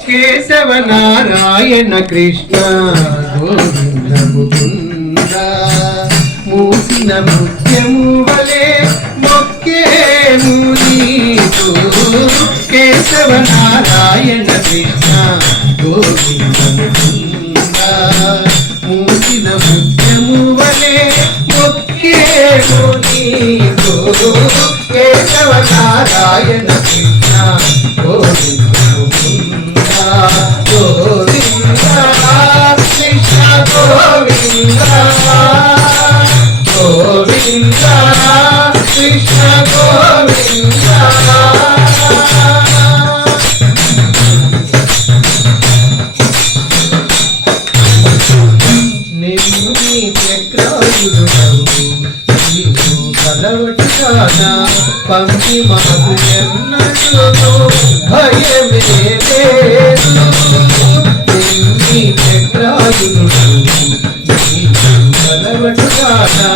కేశవ నారాయణ కృష్ణ గోవింద ముకుంద మూసిన ముత్యము వలె మొక్కేము నీకు కేశవ నారాయణ కృష్ణ గోవింద ముకుంద మూసిన ముత్యము వలె మొక్కేము నీకు కేశవ నారాయణ కృష్ణ గోవింద గోవింద కృష్ణ గోవింద గోవింద కృష్ణ గోవింద నిన్ను నీ చక్రాయుడు నీకు కలవటి కాదా పంపి మాకు ఎన్నడూ భయమే లేదు నీ చక్రాయుడు నీకు కలవటి కాదా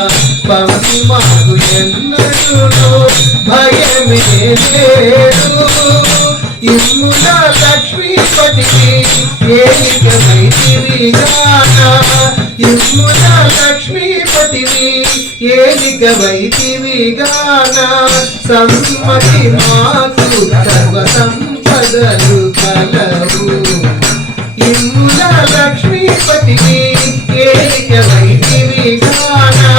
పంపి మాకు ఎన్నడూ భయమే లేదు ఇమ్ముల లక్ష్మీపతికి ఏలికమై తిరిగానా ఇమ్ముల లక్ష్మీపతివి ఏలికమై తిరిగానా సమ్మతి మాకు సర్వ సంపదలు కలవు ఇమ్ముల లక్ష్మీపతివి ఏలికమై తిరిగానా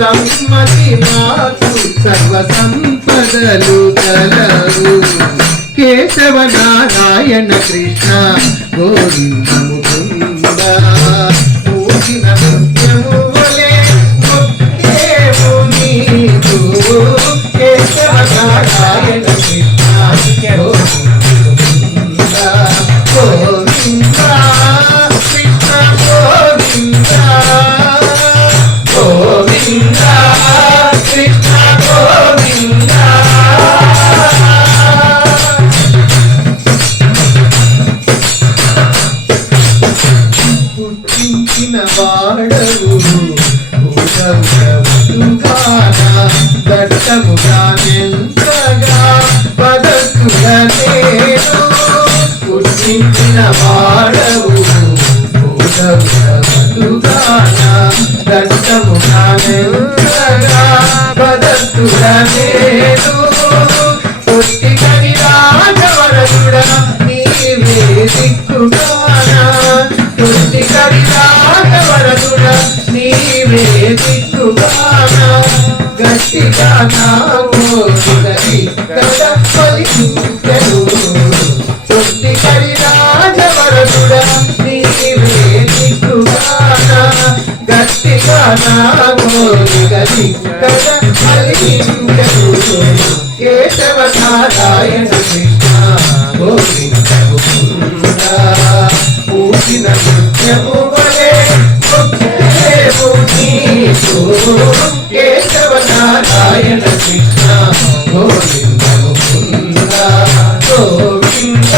సమ్మతి మాకు సర్వ సంపదలు కలవు కేశవ నారాయణ కృష్ణ గోవింద ముకుంద మూసిన ముత్యము వలె మొక్కేము నీకు కేశవ నారాయణ కృష్ణ గోవింద గోవింద కృష్ణ గోవింద గోవింద కృష్ణ గోవింద పుట్టించిన వాడవు దట్టముగా నింతగా బతుకులనేను పుట్టించిన వాడవు దట్టముగా నింతగా బతుకులనేను పుట్టికని రాజవరదుడా నీవే దిక్కుగానా పుట్టికని రాజవరదుడా నీవే దిక్కుగానా గట్టిగా నా కోరికని కడ పలికించెను పుట్టికని రాజవరదుడా నీవే దిక్కుగానా గట్టిగా నా కోరికని కడ పలికించెను కేశవ నారాయణ కృష్ణ గోవింద ముకుంద పూసిన నృత్యము వలె మొక్కేము నీకు కేశవ నారాయణ కృష్ణ గోవింద ముకుంద గోవింద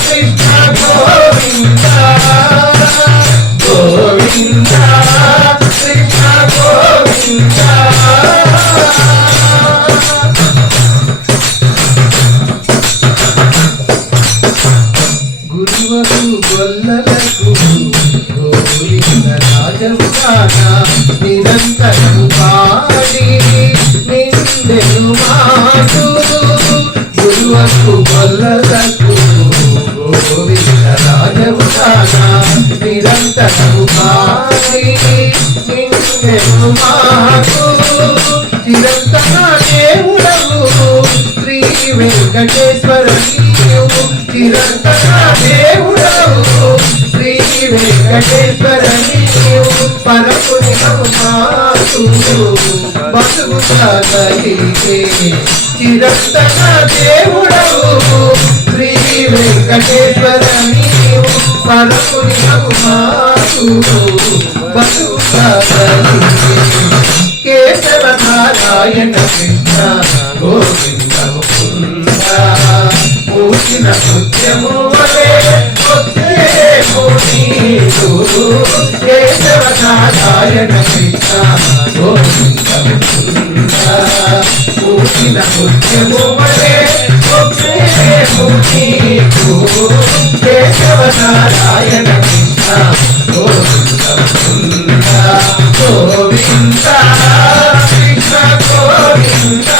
కృష్ణ గోవింద గోవింద కృష్ణ గోవింద గురువకు గొల్లలకు గోవింద రాజముగానా నిరంతరం పాడి నిందెను మాకు గురువకు గొల్లలకు గోవింద రాజముగానా నిరంతరం పాడి నిందెను మాకు చిరంతన దేవుడవు శ్రీ వెంకటేశ్వర నీవు చిరంతన దేవుడవు శ్రీ వెంకటేశ్వర నీవు పరపుని మాకు బతుకుగలిగే చిరంతన దేవుడవు శ్రీ వెంకటేశ్వర నీవు పరపుని మాకు బతుకుగలిగే కేశవ నారాయణ కృష్ణ గోవింద ముకుంద పూసిన నృత్యము వలె మొక్కేము నీకు కేశవ నారాయణ కృష్ణ గోవింద ముకుంద పూసిన నృత్యము వలె మొక్కేము నారాయణ కృష్ణ గోవింద ముకుంద గోవింద కృష్ణ గోవింద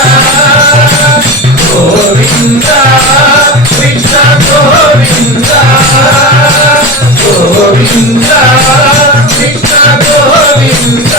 గోవింద కృష్ణ గోవింద గోవింద కృష్ణ గోవింద